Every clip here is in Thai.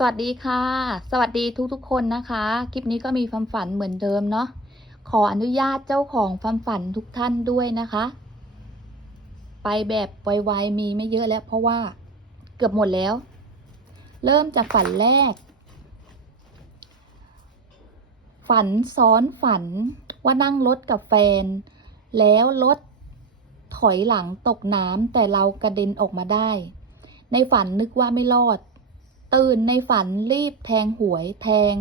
สวัสดีค่ะ สวัสดีทุกๆคนนะคะ คลิปนี้ก็มีความฝันเหมือนเดิมเนาะขออนุญาตเจ้าของความฝันทุกท่านด้วยนะคะ ไปแบบไวๆมีไม่เยอะแล้ว เพราะว่าเกือบหมดแล้ว เริ่มจากฝันแรก ฝันซ้อนฝันว่านั่งรถกับแฟน แล้วรถถอยหลังตกน้ำแต่เรากระเด็นออกมาได้ ในฝันนึกว่าไม่รอด ตื่นในฝันรีบแทงหวยแทง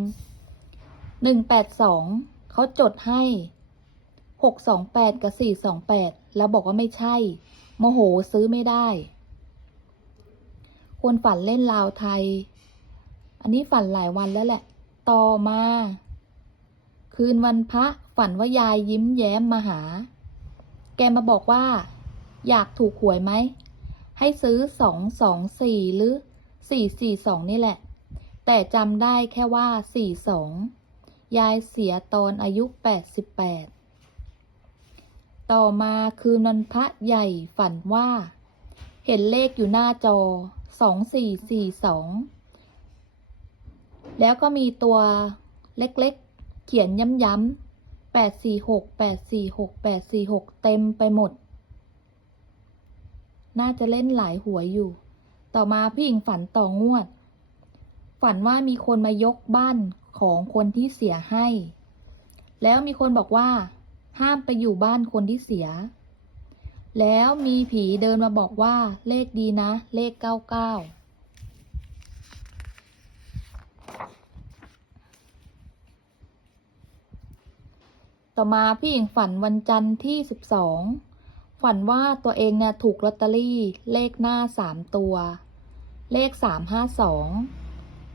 หนึ่งแปดสองเขาจดให้หกสองแปดกับสี่สองแปดแล้วบอกว่าไม่ใช่ โมโหซื้อไม่ได้คนฝันเล่นลาวไทย อันนี้ฝันหลายวันแล้วแหละ ต่อมา คืนวันพระฝันว่ายายยิ้มแย้มมาหา แกมาบอกว่า อยากถูกหวยไหม ให้ซื้อสองสองสี่หรือ สี่สี่สองนี่แหละ แต่จำได้แค่ว่าสี่สองยายเสียตอนอายุแปดสิบแปดต่อมาคืนวันพระใหญ่ฝันว่า เห็นเลขอยู่หน้าจอสองสี่สี่สองแล้วก็มีตัวเล็กๆ เขียนย้ำๆแปดสี่หกแปดสี่หกแปดสี่หกเต็มไปหมด น่าจะเล่นหลายหัวอยู่ ต่อมาพี่หญิงฝันต่องวด ฝันว่ามีคนมายกบ้านของคนที่เสียให้ แล้วมีคนบอกว่า ห้ามไปอยู่บ้านคนที่เสีย แล้วมีผีเดินมาบอกว่าเลขดีนะ เลขเก้าเก้าต่อมาพี่หญิงฝันวันจันทร์ที่สิบสองฝันว่าตัวเองเนี่ยถูกลอตเตอรี่เลขหน้าสามตัว เลขสามห้าสอง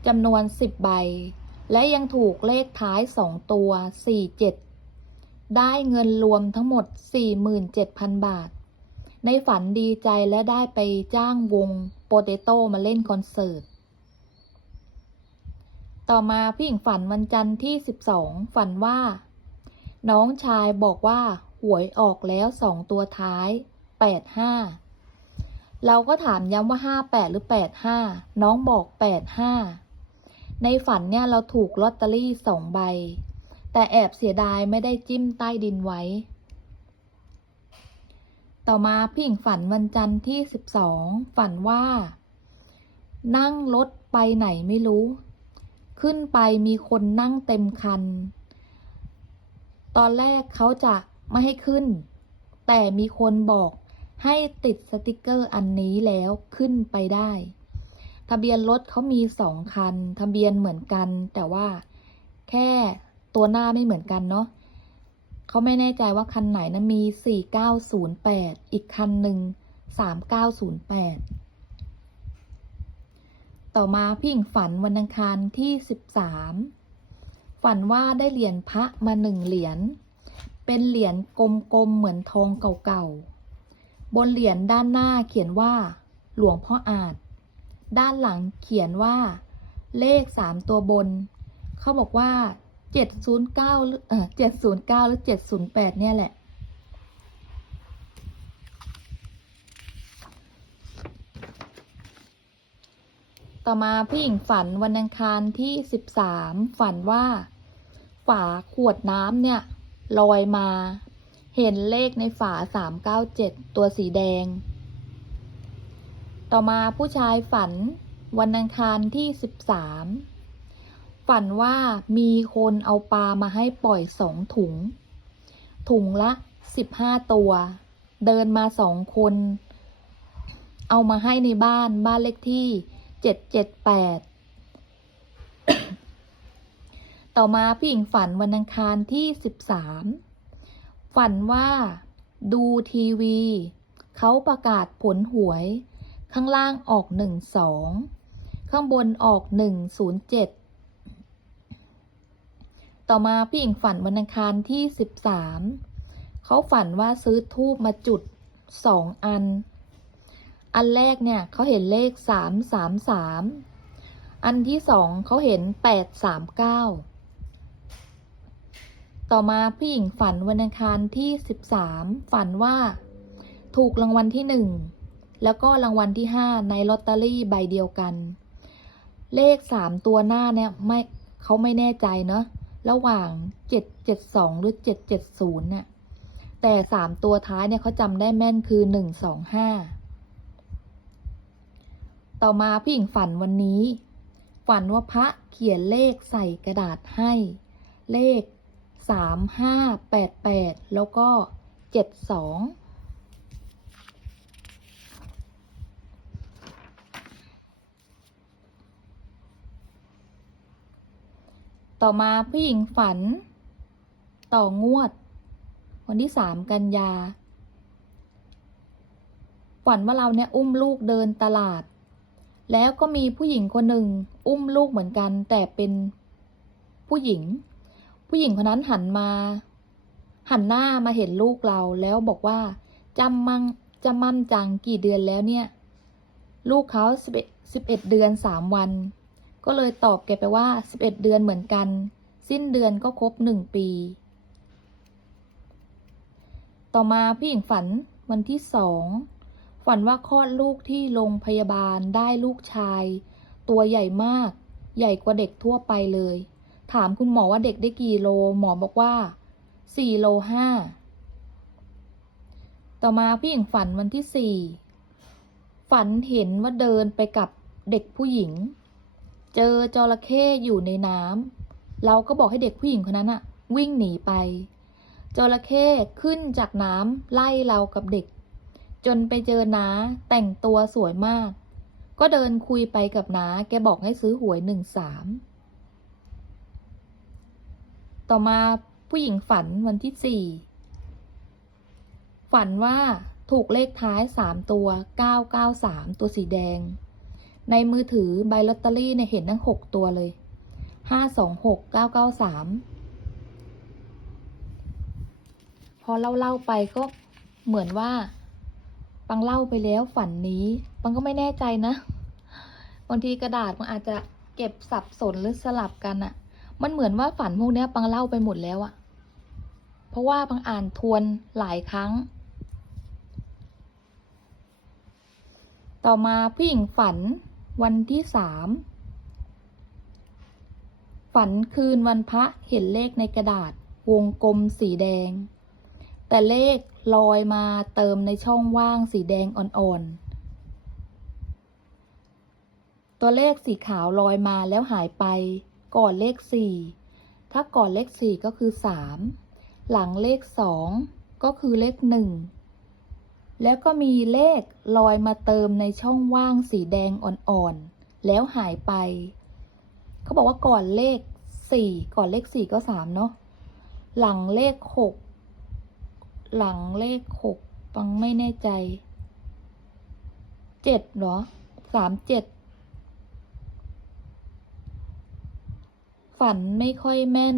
จำนวนสิบใบ และยังถูกเลขท้ายสองตัวสี่เจ็ดได้เงินรวมทั้งหมดสี่หมื่นเจ็ดพันบาท ในฝันดีใจและได้ไปจ้างวงโปเตโต้มาเล่นคอนเสิร์ต ต่อมาพี่หญิงฝันวันจันทร์ที่สิบสองฝันว่า น้องชายบอกว่าหวยออกแล้วสองตัวท้ายแปดห้า เราก็ถามย้ำว่าห้าแปดหรือแปดห้าน้องบอกแปดห้าในฝันเนี่ยเราถูกลอตเตอรี่สองใบ แต่แอบเสียดายไม่ได้จิ้มใต้ดินไว้ ต่อมาพี่หญิงฝันวันจันทร์ที่สิบสองฝันว่า นั่งรถไปไหนไม่รู้ ขึ้นไปมีคนนั่งเต็มคัน ตอนแรกเขาจะไม่ให้ขึ้น แต่มีคนบอก ให้ติดสติกเกอร์อันนี้แล้วขึ้นไปได้ ทะเบียนรถเขามีสองคัน ทะเบียนเหมือนกัน แต่ว่าแค่ตัวหน้าไม่เหมือนกันเนาะเขาไม่แน่ใจว่าคันไหนนะมี 4908 อีกคันหนึ่ง 3908 ต่อมาพี่หญิงฝันวันอังคารที่ 13 ฝันว่าได้เหรียญพระมาหนึ่งเหรียญ เป็นเหรียญกลมๆเหมือนทองเก่าๆ บนเหรียญด้านหน้าเขียนว่า หลวงพ่ออาจ ด้านหลังเขียนว่า เลขสามตัวบน เขาบอกว่า709หรือเออ709หรือ708เนี่ยแหละ ต่อมาพี่หญิงฝันวันอังคารที่13ฝันว่า ฝาขวดน้ำเนี่ยลอยมา เห็นเลขในฝา 397 ตัวสีแดง ต่อมาผู้ชายฝันวันอังคารที่ 13 ฝันว่ามีคนเอาปลามาให้ปล่อยสองถุง ถุงละ 15 ตัว เดินมาสองคน เอามาให้ในบ้านบ้านเลขที่ 778ต่อมาพี่หญิงฝันวันอังคารที่ 13 ฝันว่า ดูทีวี เขาประกาศผลหวย ข้างล่างออก12ข้างบนออก107ต่อมาพี่หญิงฝันวันอังคารที่13เขาฝันว่าซื้อทูบมาจุด2อัน อันแรกเนี่ยเขาเห็นเลข333อันที่สองเขาเห็น839 ต่อมาพี่หญิงฝันวันอังคารที่ 13 ฝันว่า ถูกรางวัลที่หนึ่งแล้วก็รางวัลที่ห้าในลอตเตอรี่ใบเดียวกัน เลขสามตัวหน้าเนี่ยไม่เขาไม่แน่ใจเนาะระหว่างเจ็ดเจ็ดสองหรือเจ็ดเจ็ดศูนย์เนี่ยแต่สามตัวท้ายเนี่ยเขาจำได้แม่นคือหนึ่งสองห้าต่อมาพี่หญิงฝันวันนี้ ฝันว่าพระเขียนเลขใส่กระดาษให้ เลข สามห้าแปดแปดแล้วก็เจ็ดสองต่อมาพี่หญิงฝัน ต่องวด วันที่สามกันยา ฝันว่าเราเนี่ยอุ้มลูกเดินตลาด แล้วก็มีผู้หญิงคนหนึ่ง อุ้มลูกเหมือนกันแต่เป็นผู้หญิง ผู้หญิงคนนั้นหันมา หันหน้ามาเห็นลูกเราแล้วบอกว่าจำมังจำมั่มจังกี่เดือนแล้วเนี่ย ลูกเขาสิบเอ็ดสิบเอ็ดเดือนสามวัน ก็เลยตอบแกไปว่าสิบเอ็ดเดือนเหมือนกัน สิ้นเดือนก็ครบหนึ่งปี ต่อมาพี่หญิงฝันวันที่สองฝันว่าคลอดลูกที่โรงพยาบาลได้ลูกชาย ตัวใหญ่มาก ใหญ่กว่าเด็กทั่วไปเลย ถามคุณหมอว่าเด็กได้กี่โล หมอบอกว่าสี่โลห้าต่อมาพี่หญิงฝันวันที่สี่ฝันเห็นว่าเดินไปกับเด็กผู้หญิง เจอจระเข้อยู่ในน้ำเราก็บอกให้เด็กผู้หญิงคนนั้นอะวิ่งหนีไปจระเข้ขึ้นจากน้ำไล่เรากับเด็ก จนไปเจอน้าแต่งตัวสวยมาก ก็เดินคุยไปกับน้าแกบอกให้ซื้อหวยหนึ่งสาม ต่อมาผู้หญิงฝันวันที่สี่ฝันว่าถูกเลขท้ายสามตัวเก้าเก้าสามตัวสีแดง ในมือถือใบลอตเตอรี่เนี่ยเห็นทั้งหกตัวเลยห้าสองหกเก้าเก้าสามพอเล่าเล่าไปก็เหมือนว่า ปังเล่าไปแล้วฝันนี้ ปังก็ไม่แน่ใจนะ บางทีกระดาษมันอาจจะเก็บสับสนหรือสลับกันอะ มันเหมือนว่าฝันพวกนี้ปังเล่าไปหมดแล้วอะเพราะว่าปังอ่านทวนหลายครั้ง ต่อมาผู้หญิงฝันวันที่สามฝันคืนวันพระเห็นเลขในกระดาษวงกลมสีแดง แต่เลขลอยมาเติมในช่องว่างสีแดงอ่อนๆ ตัวเลขสีขาวลอยมาแล้วหายไป ก่อนเลข 4 ถ้าก่อนเลข 4 ก็คือ 3 หลังเลข 2 ก็คือเลข 1 แล้วก็มีเลขลอยมาเติมในช่องว่างสีแดงอ่อนๆ แล้วหายไป เขาบอกว่าก่อนเลข 4 ก่อนเลข 4 ก็ 3 เนาะ หลังเลข 6 หลังเลข 6 ปังไม่แน่ใจ 7 เหรอ 37 ฝันไม่ค่อยแม่น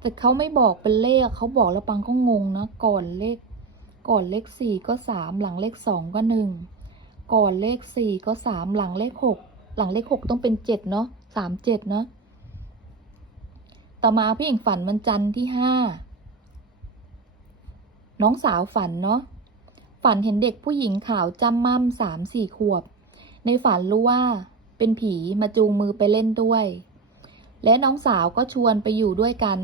แต่เขาไม่บอกเป็นเลขเขาบอกแล้วปังก็งงนะ ก่อนเลข ก่อนเลขสี่ก็สามหลังเลขสองก็หนึ่งก่อนเลขสี่ก็สามหลังเลขหกหลังเลขหกต้องเป็นเจ็ดเนาะสามเจ็ดเนาะต่อมาพี่หญิงฝันวันจันทร์ที่ห้าน้องสาวฝันเนาะฝันเห็นเด็กผู้หญิงขาวจำม่ำสามสี่ขวบ ในฝันรู้ว่า เป็นผีมาจูงมือไปเล่นด้วย และน้องสาวก็ชวนไปอยู่ด้วยกัน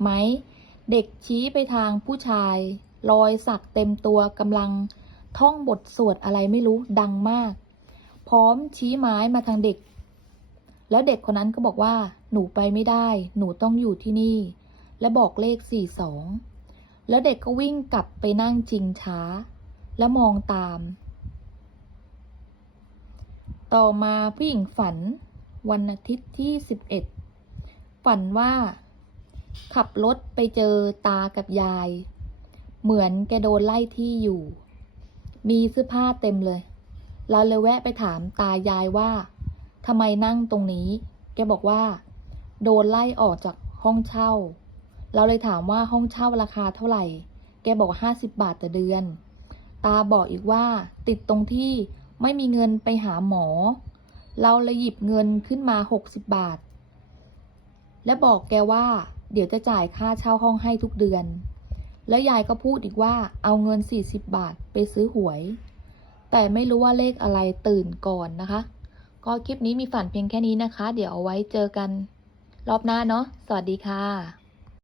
ไหม เด็กชี้ไปทางผู้ชาย รอยสักเต็มตัวกำลังท่องบทสวดอะไรไม่รู้ดังมาก พร้อมชี้ไม้มาทางเด็ก แล้วเด็กคนนั้นก็บอกว่า หนูไปไม่ได้ หนูต้องอยู่ที่นี่ และบอกเลขสี่สองแล้วเด็กก็วิ่งกลับไปนั่งจริงช้า และมองตาม ต่อมาผู้หญิงฝันวันอาทิตย์ที่ 11 ฝันว่า ขับรถไปเจอตากับยาย เหมือนแกโดนไล่ที่อยู่ มีเสื้อผ้าเต็มเลย เราเลยแวะไปถามตายายว่าทำไมนั่งตรงนี้ แกบอกว่า โดนไล่ออกจากห้องเช่า เราเลยถามว่าห้องเช่าราคาเท่าไหร่ แกบอกห้าสิบบาทต่อเดือน ตาบอกอีกว่าติดตรงที่ ไม่มีเงินไปหาหมอ เราเลยหยิบเงินขึ้นมาหกสิบบาท และบอกแกว่า เดี๋ยวจะจ่ายค่าเช่าห้องให้ทุกเดือน แล้วยายก็พูดอีกว่าเอาเงินสี่สิบบาทไปซื้อหวย แต่ไม่รู้ว่าเลขอะไรตื่นก่อนนะคะ ก็คลิปนี้มีฝันเพียงแค่นี้นะคะ เดี๋ยวเอาไว้เจอกัน รอบหน้าเนาะ สวัสดีค่ะ